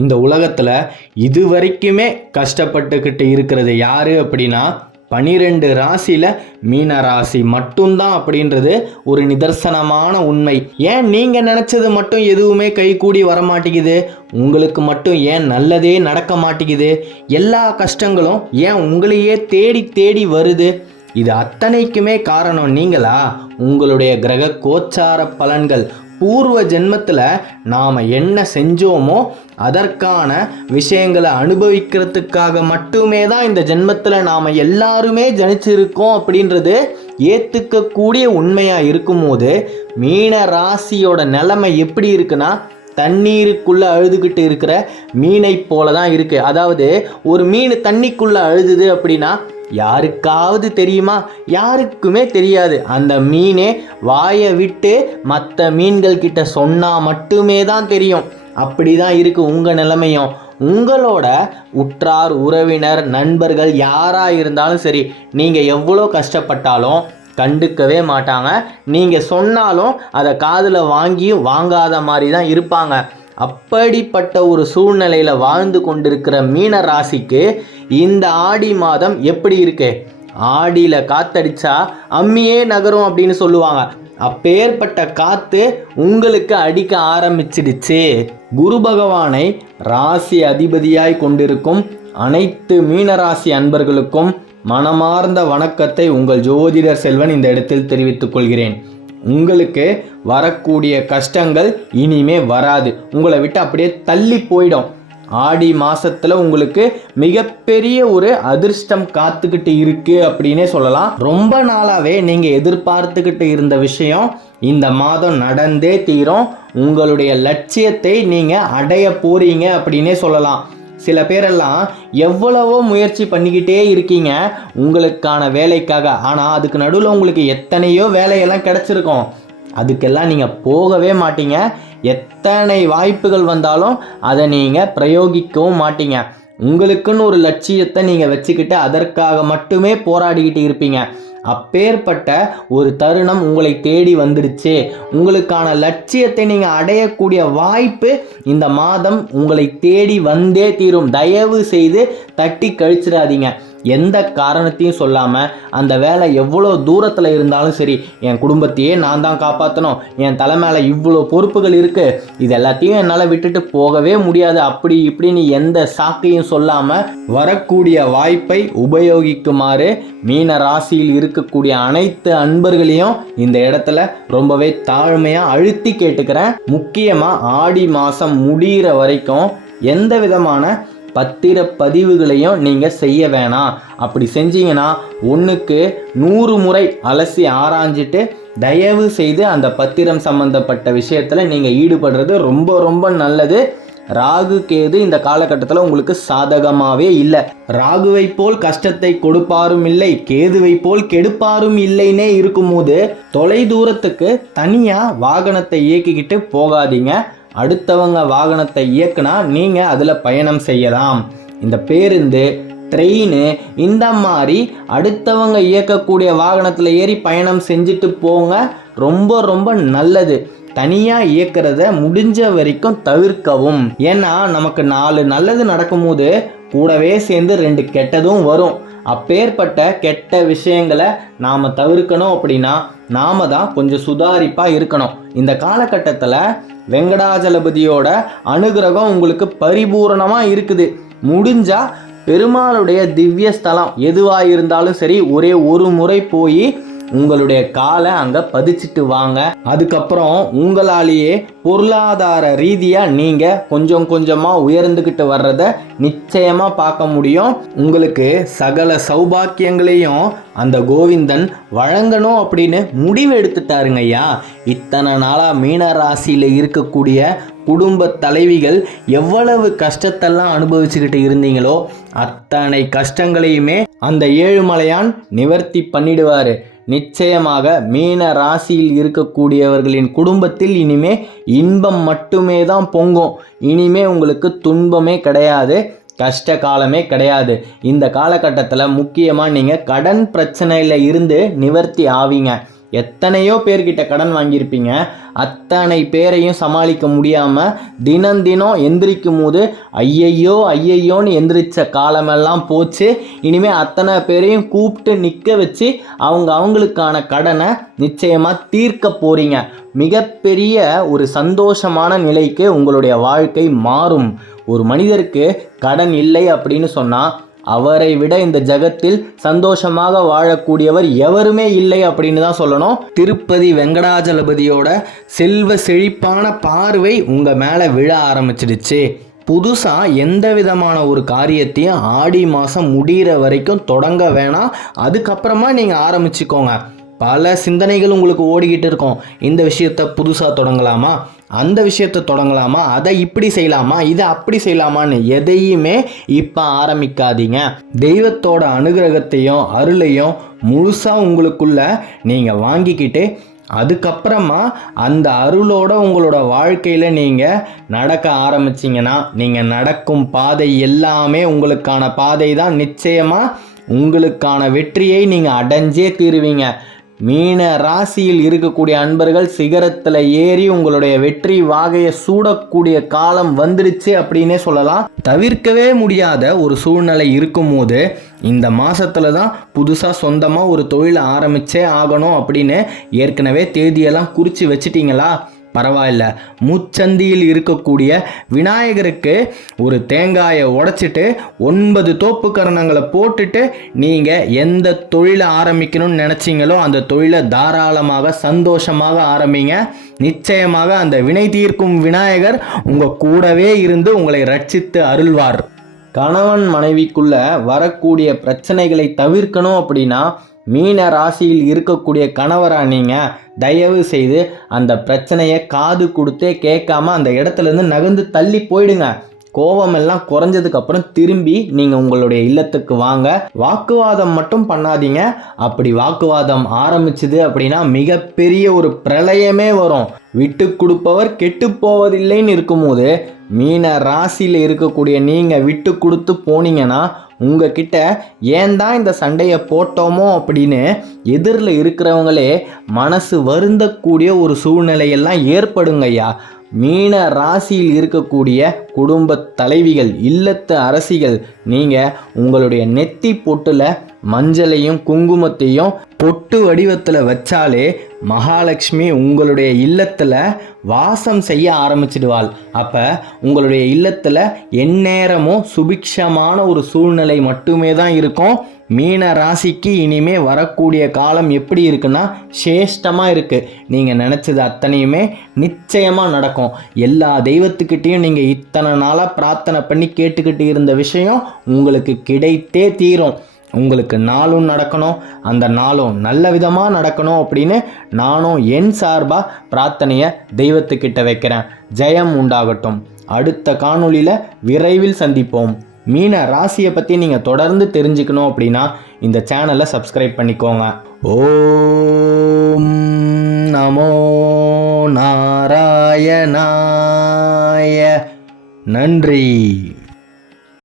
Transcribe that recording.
இந்த உலகத்தில் இது வரைக்குமே கஷ்டப்பட்டுக்கிட்டு இருக்கிறது யார் அப்படின்னா 12 ராசியில் மீன ராசி மட்டும்தான் அப்படின்றது ஒரு நிதர்சனமான உண்மை. ஏன் நீங்கள் நினச்சது மட்டும் எதுவுமே கைகூடி வரமாட்டேங்குது? உங்களுக்கு மட்டும் ஏன் நல்லதே நடக்க மாட்டேங்குது? எல்லா கஷ்டங்களும் ஏன் உங்களையே தேடி தேடி வருது? இது அத்தனைக்குமே காரணம் நீங்களா? உங்களுடைய கிரக கோச்சார பலன்கள். பூர்வ ஜென்மத்தில் நாம் என்ன செஞ்சோமோ அதற்கான விஷயங்களை அனுபவிக்கிறதுக்காக மட்டுமே தான் இந்த ஜென்மத்தில் நாம் எல்லாருமே ஜனிச்சிருக்கோம் அப்படின்றது ஏற்றுக்கக்கூடிய உண்மையாக இருக்கும்போது மீன ராசியோட நிலைமை எப்படி இருக்குன்னா, தண்ணீருக்குள்ளே அழுதுகிட்டு இருக்கிற மீனை போல தான் இருக்குது. அதாவது ஒரு மீன் தண்ணிக்குள்ளே அழுதுது அப்படின்னா யாருக்காவது தெரியுமா? யாருக்குமே தெரியாது. அந்த மீனே வாயை விட்டு மற்ற மீன்கள் கிட்ட சொன்னால் மட்டுமே தான் தெரியும். அப்படி தான் இருக்குது உங்கள் நிலைமையும். உங்களோட உற்றார் உறவினர் நண்பர்கள் யாராக இருந்தாலும் சரி, நீங்கள் எவ்வளோ கஷ்டப்பட்டாலும் கண்டுக்கவே மாட்டாங்க. நீங்கள் சொன்னாலும் அதை காதில் வாங்கியும் வாங்காத மாதிரி தான் இருப்பாங்க. அப்படிப்பட்ட ஒரு சூழ்நிலையில் வாழ்ந்து கொண்டிருக்கிற மீன ராசிக்கு இந்த ஆடி மாதம் எப்படி இருக்கு? ஆடியில் காத்தடிச்சா அம்மியே நகரும் அப்படின்னு சொல்லுவாங்க. அப்பேற்பட்ட காத்து உங்களுக்கு அடிக்க ஆரம்பிச்சிடுச்சு. குரு பகவானை ராசி அதிபதியாய் கொண்டிருக்கும் அனைத்து மீனராசி அன்பர்களுக்கும் மனமார்ந்த வணக்கத்தை உங்கள் ஜோதிடர் செல்வன் இந்த இடத்தில் தெரிவித்துக் கொள்கிறேன். உங்களுக்கு வரக்கூடிய கஷ்டங்கள் இனிமே வராது. உங்களை விட்டு அப்படியே தள்ளி போயிடும். ஆடி மாசத்துல உங்களுக்கு மிகப்பெரிய ஒரு அதிர்ஷ்டம் காத்துக்கிட்டு இருக்கு அப்படின்னே சொல்லலாம். ரொம்ப நாளாவே நீங்க எதிர்பார்த்துக்கிட்டு இருந்த விஷயம் இந்த மாதம் நடந்தே தீரும். உங்களுடைய லட்சியத்தை நீங்க அடைய போறீங்க அப்படின்னே சொல்லலாம். சில பேரெல்லாம் எவ்வளவோ முயற்சி பண்ணிக்கிட்டே இருக்கீங்க உங்களுக்கான வேலைக்காக. ஆனால் அதுக்கு நடுவில் உங்களுக்கு எத்தனையோ வேலையெல்லாம் கிடச்சிருக்கும். அதுக்கெல்லாம் நீங்கள் போகவே மாட்டீங்க. எத்தனை வாய்ப்புகள் வந்தாலும் அதை நீங்கள் பிரயோகிக்கவும் மாட்டீங்க. உங்களுக்குன்னு ஒரு லட்சியத்தை நீங்கள் வச்சுக்கிட்டு அதற்காக மட்டுமே போராடிக்கிட்டு இருப்பீங்க. அப்பேற்பட்ட ஒரு தருணம் உங்களை தேடி வந்துடுச்சு. உங்களுக்கான லட்சியத்தை நீங்கள் அடையக்கூடிய வாய்ப்பு இந்த மாதம் உங்களை தேடி வந்தே தீரும். தயவு செய்து தட்டி கழிச்சிடாதீங்க. எந்த காரணத்தையும் சொல்லாமல் அந்த வேலை எவ்வளோ தூரத்தில் இருந்தாலும் சரி, என் குடும்பத்தையே நான் தான் காப்பாற்றணும், என் தலை மேலே இவ்வளோ பொறுப்புகள் இருக்குது, இது எல்லாத்தையும் என்னால் விட்டுட்டு போகவே முடியாது, அப்படி இப்படின்னு எந்த சாக்கையும் சொல்லாமல் வரக்கூடிய வாய்ப்பை உபயோகிக்குமாறு மீன ராசியில் இருக்கக்கூடிய அனைத்து அன்பர்களையும் இந்த இடத்துல ரொம்பவே தாழ்மையாக அழுத்தி கேட்டுக்கிறேன். முக்கியமாக ஆடி மாதம் முடிகிற வரைக்கும் எந்த விதமான பத்திரப்பதிவுகளையும் நீங்கள் செய்ய வேணாம். அப்படி செஞ்சீங்கன்னா 1க்கு 100 முறை அலசி ஆராய்ஞ்சிட்டு தயவு செய்து அந்த பத்திரம் சம்பந்தப்பட்ட விஷயத்தில் நீங்கள் ஈடுபடுறது ரொம்ப ரொம்ப நல்லது. ராகு கேது இந்த காலகட்டத்தில் உங்களுக்கு சாதகமாகவே இல்லை. ராகுவை போல் கஷ்டத்தை கொடுப்பாரும் இல்லை, கேதுவை போல் கெடுப்பாரும் இல்லைன்னே இருக்கும்போது தொலை தூரத்துக்கு தனியாக வாகனத்தை இயக்கிக்கிட்டு போகாதீங்க. அடுத்தவங்க வாகனத்தை இயக்குனா நீங்கள் அதில் பயணம் செய்யலாம். இந்த பேருந்து, ட்ரெயின் இந்த மாதிரி அடுத்தவங்க இயக்கக்கூடிய வாகனத்தில் ஏறி பயணம் செஞ்சுட்டு போங்க. ரொம்ப ரொம்ப நல்லது. தனியாக இயக்கிறத முடிஞ்ச வரைக்கும் தவிர்க்கவும். ஏன்னா நமக்கு 4 நல்லது நடக்கும்போது கூடவே சேர்ந்து 2 கெட்டதும் வரும். அப்பேற்பட்ட கெட்ட விஷயங்களை நாம் தவிர்க்கணும் அப்படின்னா நாம் தான் கொஞ்சம் சுதாரிப்பாக இருக்கணும். இந்த காலகட்டத்தில் வெங்கடாஜலபதியோட அனுகிரகம் உங்களுக்கு பரிபூரணமாக இருக்குது. முடிஞ்சால் பெருமாளுடைய திவ்ய ஸ்தலம் எதுவாக இருந்தாலும் சரி, ஒரே ஒரு முறை போய் உங்களுடைய காலை அங்கே பதிச்சிட்டு வாங்க. அதுக்கப்புறம் உங்களாலேயே பொருளாதார ரீதியாக நீங்கள் கொஞ்சம் கொஞ்சமாக உயர்ந்துக்கிட்டு வர்றதை நிச்சயமாக பார்க்க முடியும். உங்களுக்கு சகல சௌபாக்கியங்களையும் அந்த கோவிந்தன் வழங்கணும் அப்படின்னு முடிவு எடுத்துட்டாருங்க ஐயா. இத்தனை நாளாக மீன ராசியில் இருக்கக்கூடிய குடும்ப தலைவிகள் எவ்வளவு கஷ்டத்தெல்லாம் அனுபவிச்சுக்கிட்டு இருந்தீங்களோ அத்தனை கஷ்டங்களையுமே அந்த ஏழுமலையான் நிவர்த்தி பண்ணிடுவார். நிச்சயமாக மீன ராசியில் இருக்கக்கூடியவர்களின் குடும்பத்தில் இனிமே இன்பம் மட்டுமே தான் பொங்கும். இனிமே உங்களுக்கு துன்பமே கிடையாது, கஷ்ட காலமே கிடையாது. இந்த காலகட்டத்தில் முக்கியமாக நீங்கள் கடன் பிரச்சனையில் இருந்து நிவர்த்தி ஆவீங்க. எத்தனையோ பேர்கிட்ட கடன் வாங்கியிருப்பீங்க. அத்தனை பேரையும் சமாளிக்க முடியாமல் தினம் எந்திரிக்கும் போது ஐயையோ ஐயையோன்னு எந்திரிச்ச காலமெல்லாம் போச்சு. இனிமேல் அத்தனை பேரையும் கூப்பிட்டு நிற்க வச்சு அவங்களுக்கான கடனை நிச்சயமாக தீர்க்க போகிறீங்க. மிகப்பெரிய ஒரு சந்தோஷமான நிலைக்கு உங்களுடைய வாழ்க்கை மாறும். ஒரு மனிதருக்கு கடன் இல்லை அப்படின்னு சொன்னால் அவரை விட இந்த ஜகத்தில் சந்தோஷமாக வாழக்கூடியவர் எவருமே இல்லை அப்படின்னு தான் சொல்லணும். திருப்பதி வெங்கடாஜலபதியோட செல்வ செழிப்பான பார்வை உங்கள் மேலே விழ ஆரம்பிச்சிடுச்சு. புதுசாக எந்த விதமான ஒரு காரியத்தையும் ஆடி மாதம் முடிகிற வரைக்கும் தொடங்க வேணாம். அதுக்கப்புறமா நீங்கள் ஆரம்பிச்சுக்கோங்க. பல சிந்தனைகள் உங்களுக்கு ஓடிக்கிட்டு இருக்கும். இந்த விஷயத்தை புதுசாக தொடங்கலாமா, அந்த விஷயத்தை தொடங்கலாமா, அதை இப்படி செய்யலாமா, இதை அப்படி செய்யலாமான்னு எதையுமே இப்போ ஆரம்பிக்காதீங்க. தெய்வத்தோட அனுகிரகத்தையும் அருளையும் முழுசாக உங்களுக்குள்ள நீங்கள் வாங்கிக்கிட்டு அதுக்கப்புறமா அந்த அருளோட உங்களோட வாழ்க்கையில் நீங்கள் நடக்க ஆரம்பிச்சிங்கன்னா நீங்கள் நடக்கும் பாதை எல்லாமே உங்களுக்கான பாதை தான். நிச்சயமாக உங்களுக்கான வெற்றியை நீங்கள் அடைஞ்சே தீருவீங்க. மீன ராசியில் இருக்கக்கூடிய அன்பர்கள் சிகரத்தில் ஏறி உங்களுடைய வெற்றி வாகையை சூடக்கூடிய காலம் வந்துடுச்சு அப்படின்னே சொல்லலாம். தவிர்க்கவே முடியாத ஒரு சூழ்நிலை இருக்கும்போது இந்த மாதத்துல தான் புதுசாக சொந்தமாக ஒரு தொழில் ஆரம்பித்தே ஆகணும் அப்படின்னு ஏற்கனவே தேதியெல்லாம் குறித்து வச்சிட்டிங்களா? பரவாயில்ல. முச்சந்தியில் இருக்கக்கூடிய விநாயகருக்கு ஒரு தேங்காயை உடைச்சிட்டு 9 தோப்பு கரணங்களை போட்டுட்டு நீங்கள் எந்த தொழிலை ஆரம்பிக்கணும்னு நினச்சிங்களோ அந்த தொழிலை தாராளமாக சந்தோஷமாக ஆரம்பிங்க. நிச்சயமாக அந்த வினை தீர்க்கும் விநாயகர் உங்கள் கூடவே இருந்து உங்களை ரட்சித்து அருள்வார். கணவன் மனைவிக்குள்ள வரக்கூடிய பிரச்சனைகளை தவிர்க்கணும் அப்படின்னா மீன ராசியில் இருக்கக்கூடிய கணவரா நீங்கள் தயவு செய்து அந்த பிரச்சனையை காது கொடுத்தே கேட்காம அந்த இடத்துலேருந்து நகர்ந்து தள்ளி போயிடுங்க. கோபமெல்லாம் குறைஞ்சதுக்கப்புறம் திரும்பி நீங்கள் உங்களுடைய இல்லத்துக்கு வாங்க. வாக்குவாதம் மட்டும் பண்ணாதீங்க. அப்படி வாக்குவாதம் ஆரம்பிச்சுது அப்படின்னா மிகப்பெரிய ஒரு பிரளயமே வரும். விட்டு கொடுப்பவர் கெட்டு போவதில்லைன்னு இருக்கும்போது மீன ராசியில் இருக்கக்கூடிய நீங்கள் விட்டு கொடுத்து போனீங்கன்னா உங்ககிட்ட ஏன் தான் இந்த சண்டையை போட்டோமோ அப்படின்னு எதிரில் இருக்கிறவங்களே மனசு வருந்தக்கூடிய ஒரு சூழ்நிலையெல்லாம் ஏற்படுங்கய்யா. மீன ராசியில் இருக்கக்கூடிய குடும்ப தலைவிகள், இல்லத்து அரசிகள், நீங்கள் உங்களுடைய நெத்தி பொட்டில் மஞ்சளையும் குங்குமத்தையும் பொட்டு வடிவத்தில் வச்சாலே மகாலட்சுமி உங்களுடைய இல்லத்தில் வாசம் செய்ய ஆரம்பிச்சிடுவாள். அப்போ உங்களுடைய இல்லத்தில் எந்நேரமும் சுபிக்ஷமான ஒரு சூழ்நிலை மட்டுமே தான் இருக்கும். மீன ராசிக்கு இனிமே வரக்கூடிய காலம் எப்படி இருக்குன்னா சேஷ்டமாக இருக்குது. நீங்கள் நினச்சது அத்தனையுமே நிச்சயமாக நடக்கும். எல்லா தெய்வத்துக்கிட்டேயும் நீங்கள் இத்தனை நாளாக பிரார்த்தனை பண்ணி கேட்டுக்கிட்டு இருந்த விஷயம் உங்களுக்கு கிடைத்தே தீரும். உங்களுக்கு நாளும் நடக்கணும், அந்த நாளும் நல்ல விதமாக நடக்கணும் அப்படின்னு நானும் என் சார்பாக பிரார்த்தனையை தெய்வத்துக்கிட்ட வைக்கிறேன். ஜெயம் உண்டாகட்டும். அடுத்த காணொளியில் விரைவில் சந்திப்போம். மீன ராசியை பற்றி நீங்கள் தொடர்ந்து தெரிஞ்சுக்கணும் அப்படின்னா இந்த சேனலை சப்ஸ்கிரைப் பண்ணிக்கோங்க. ஓம் நமோ நாராயணாய. நன்றி.